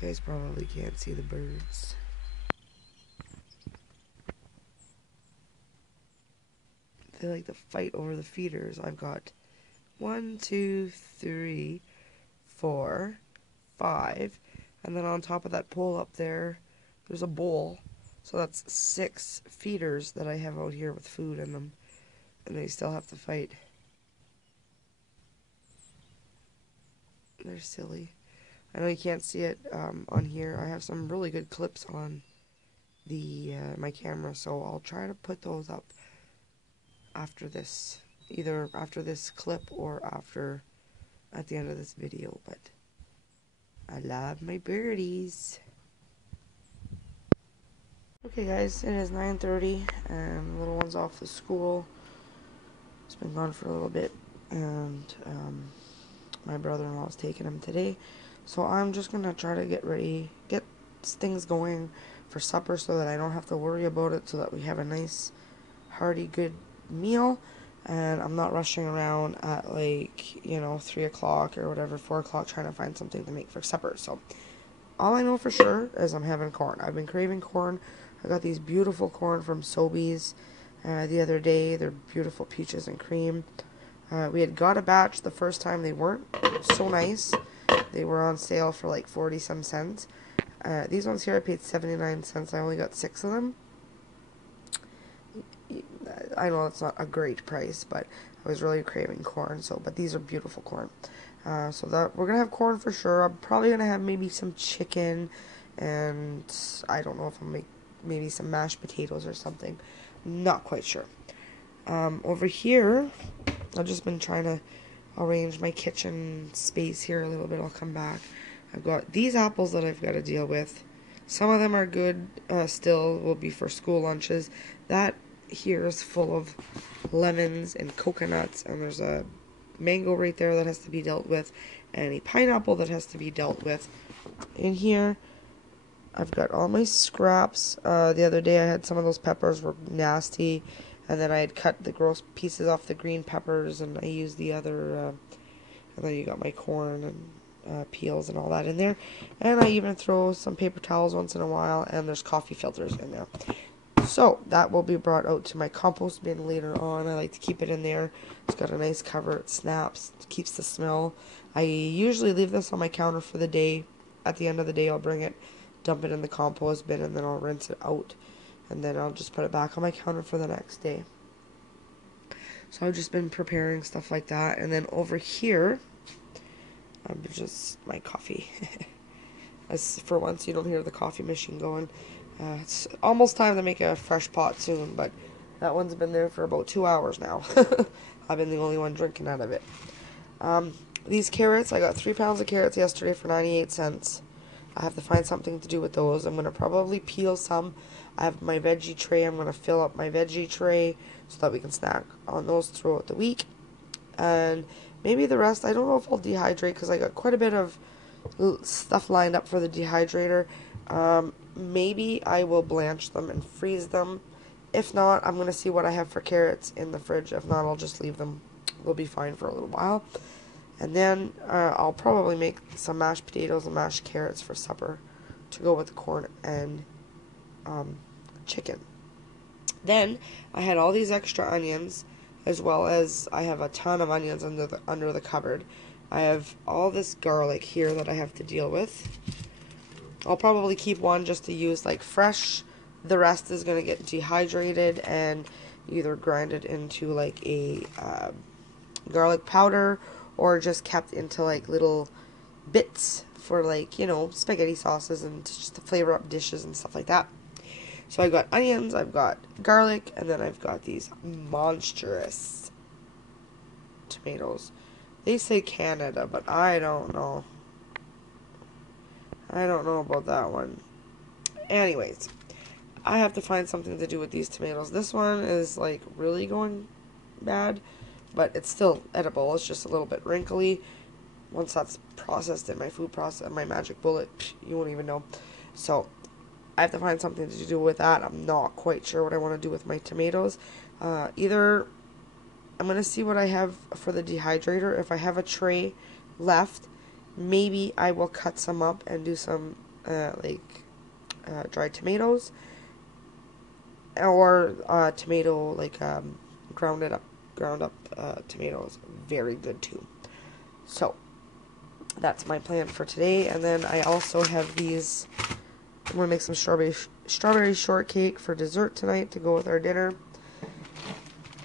You guys probably can't see the birds. They like to fight over the feeders. I've got 1, 2, 3, 4, 5, and then on top of that pole up there, there's a bowl. So that's 6 feeders that I have out here with food in them, and they still have to fight. They're silly. I know you can't see it on here. I have some really good clips on the my camera, so I'll try to put those up after this, either after this clip or after at the end of this video. But I love my birdies. Okay guys, it is 9:30 and the little one's off to school. It's been gone for a little bit, and my brother-in-law is taking him today. So I'm just gonna try to get ready, get things going for supper so that I don't have to worry about it, so that we have a nice, hearty, good meal. And I'm not rushing around at 3 o'clock or whatever, 4 o'clock, trying to find something to make for supper. So all I know for sure is I'm having corn. I've been craving corn. I got these beautiful corn from Sobeys the other day. They're beautiful peaches and cream. We had got a batch the first time. They weren't so nice. They were on sale for like 40 some cents. These ones here I paid 79 cents. I only got 6 of them. I know it's not a great price, but I was really craving corn. But these are beautiful corn. So that we're gonna have corn for sure. I'm probably gonna have maybe some chicken, and I don't know if I'll make maybe some mashed potatoes or something. Not quite sure. Over here, I've just been trying to arrange my kitchen space here a little bit. I'll come back. I've got these apples that I've got to deal with. Some of them are good, still will be for school lunches. That here is full of lemons and coconuts, and there's a mango right there that has to be dealt with, and a pineapple that has to be dealt with. In here, I've got all my scraps. The other day I had some of those peppers were nasty, and then I had cut the gross pieces off the green peppers, and I used the other, and then you got my corn and peels and all that in there. And I even throw some paper towels once in a while, and there's coffee filters in there. So that will be brought out to my compost bin later on. I like to keep it in there. It's got a nice cover. It snaps. It keeps the smell. I usually leave this on my counter for the day. At the end of the day, I'll bring it, dump it in the compost bin, and then I'll rinse it out. And then I'll just put it back on my counter for the next day. So I've just been preparing stuff like that. And then over here, just my coffee. As for once, you don't hear the coffee machine going. It's almost time to make a fresh pot soon, but that one's been there for about 2 hours now. I've been the only one drinking out of it. These carrots, I got 3 pounds of carrots yesterday for 98 cents. I have to find something to do with those. I'm going to probably peel some. I have my veggie tray. I'm going to fill up my veggie tray so that we can snack on those throughout the week. And maybe the rest, I don't know if I'll dehydrate, because I got quite a bit of stuff lined up for the dehydrator. Maybe I will blanch them and freeze them. If not, I'm going to see what I have for carrots in the fridge. If not, I'll just leave them. They'll be fine for a little while. And then I'll probably make some mashed potatoes and mashed carrots for supper to go with the corn and chicken. Then I had all these extra onions, as well as I have a ton of onions under the cupboard. I have all this garlic here that I have to deal with. I'll probably keep one just to use like fresh. The rest is going to get dehydrated and either grinded into like a garlic powder, or just kept into like little bits for like, spaghetti sauces and just to flavor up dishes and stuff like that. So I've got onions, I've got garlic, and then I've got these monstrous tomatoes. They say Canada, but I don't know. I don't know about that one. Anyways, I have to find something to do with these tomatoes. This one is like really going bad, but it's still edible. It's just a little bit wrinkly. Once that's processed in my food process, my magic bullet, you won't even know. So I have to find something to do with that. I'm not quite sure what I want to do with my tomatoes. Either I'm going to see what I have for the dehydrator. If I have a tray left, maybe I will cut some up and do some dried tomatoes, or tomato ground up tomatoes. Very good too. So that's my plan for today. And then I also have these. I'm gonna make some strawberry shortcake for dessert tonight to go with our dinner.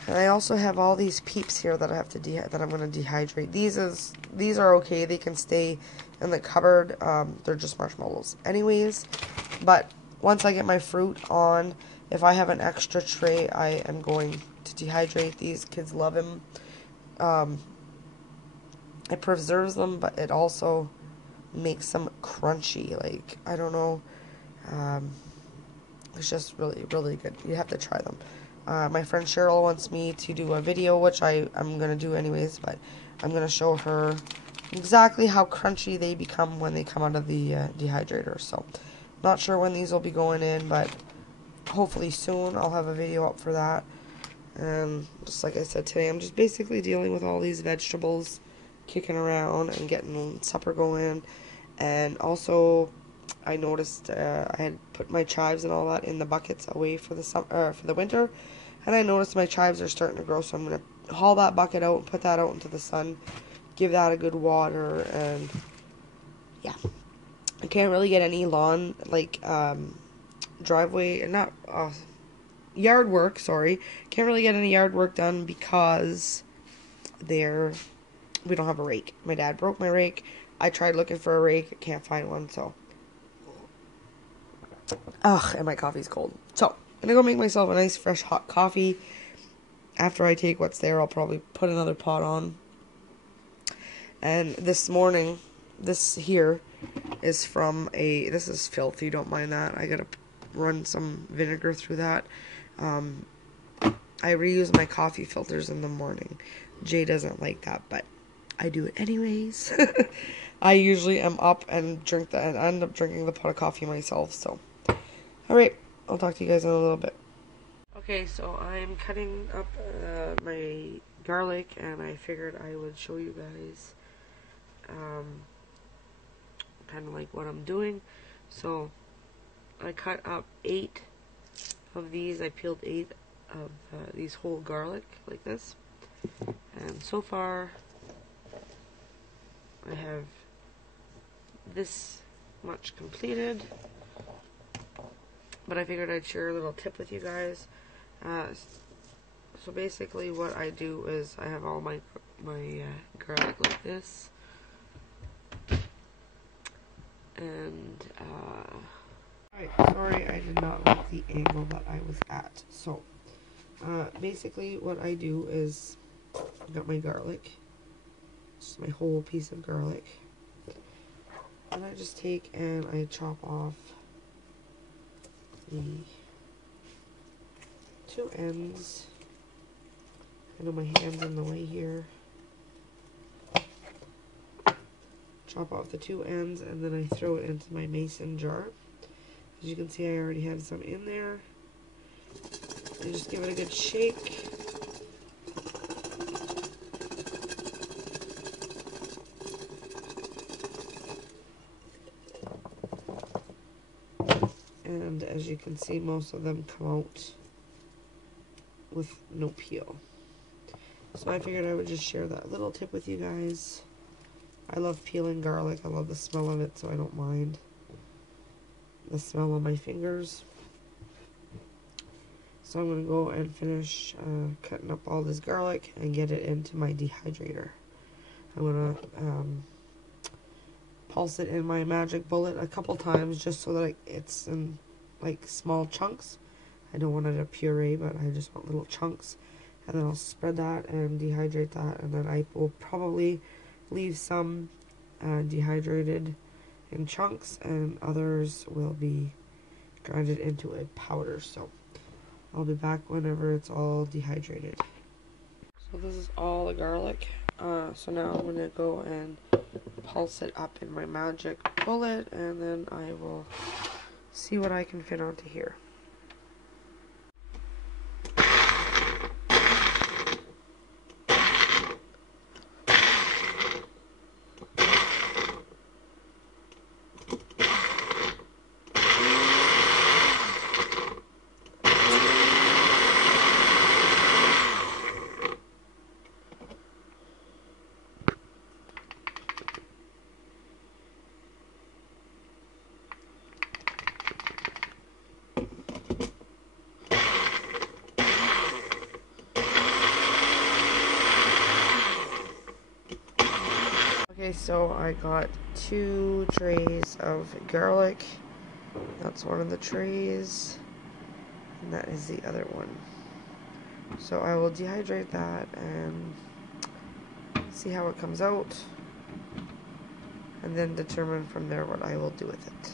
And I also have all these Peeps here that I have to that I'm gonna dehydrate. These are okay. They can stay in the cupboard. They're just marshmallows, anyways. But once I get my fruit on, if I have an extra tray, I am going to dehydrate these. Kids love them. It preserves them, but it also makes them crunchy. Like, I don't know. It's just really, really good. You have to try them. My friend Cheryl wants me to do a video, which I'm going to do anyways, but I'm going to show her exactly how crunchy they become when they come out of the dehydrator. So, not sure when these will be going in, but hopefully soon I'll have a video up for that. And just like I said today, I'm just basically dealing with all these vegetables kicking around and getting supper going. And also, I noticed I had put my chives and all that in the buckets away for the winter, and I noticed my chives are starting to grow, so I'm gonna haul that bucket out and put that out into the sun, give that a good water. And yeah, I can't really get any lawn driveway, not yard work. Sorry, can't really get any yard work done because we don't have a rake. My dad broke my rake. I tried looking for a rake, can't find one, so. Ugh, and my coffee's cold. So, I'm gonna go make myself a nice fresh hot coffee. After I take what's there, I'll probably put another pot on. And this morning, this here is from this is filthy, don't mind that. I gotta run some vinegar through that. I reuse my coffee filters in the morning. Jay doesn't like that, but I do it anyways. I usually am up and end up drinking the pot of coffee myself, so. Alright, I'll talk to you guys in a little bit. Okay, so I'm cutting up my garlic, and I figured I would show you guys kind of like what I'm doing. So I cut up 8 of these. I peeled 8 of these whole garlic like this, and so far I have this much completed. But I figured I'd share a little tip with you guys. So basically what I do is I have all my garlic like this. And, alright, sorry I did not like the angle that I was at. So, basically what I do is, I've got my garlic. Just my whole piece of garlic. And I just take and I chop off the 2 ends. I know my hand's in the way here. Chop off the 2 ends, and then I throw it into my mason jar. As you can see, I already have some in there. And just give it a good shake. And as you can see, most of them come out with no peel. So I figured I would just share that little tip with you guys. I love peeling garlic. I love the smell of it, so I don't mind the smell on my fingers. So I'm going to go and finish cutting up all this garlic and get it into my dehydrator. I'm going to pulse it in my magic bullet a couple times just so that it's in like small chunks. I don't want it a puree, but I just want little chunks. And then I'll spread that and dehydrate that, and then I will probably leave some dehydrated in chunks, and others will be grinded into a powder. So I'll be back whenever it's all dehydrated. So this is all the garlic. So now I'm going to go and pulse it up in my magic bullet, and then I will see what I can fit onto here. so I got 2 trays of garlic. That's one of the trays, and that is the other one. So I will dehydrate that and see how it comes out, and then determine from there what I will do with it.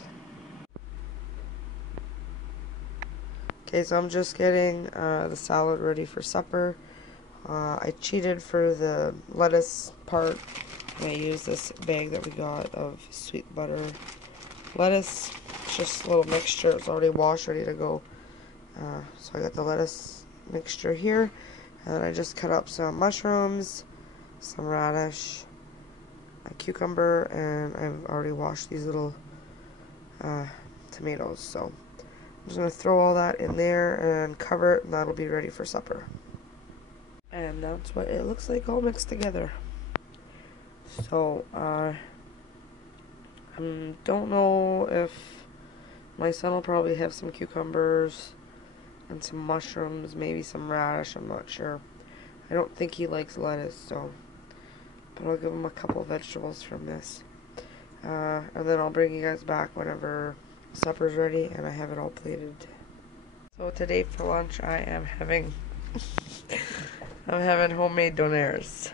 Okay, so I'm just getting the salad ready for supper. I cheated for the lettuce part, and I used this bag that we got of sweet butter lettuce. It's just a little mixture. It's already washed, ready to go. So I got the lettuce mixture here, and I just cut up some mushrooms, some radish, a cucumber, and I've already washed these little tomatoes. So I'm just going to throw all that in there and cover it, and that'll be ready for supper. And that's what it looks like all mixed together. So, I don't know if my son will probably have some cucumbers and some mushrooms, maybe some radish, I'm not sure. I don't think he likes lettuce, so, but I'll give him a couple vegetables from this. And then I'll bring you guys back whenever supper's ready and I have it all plated. So today for lunch I am having I'm having homemade donaires.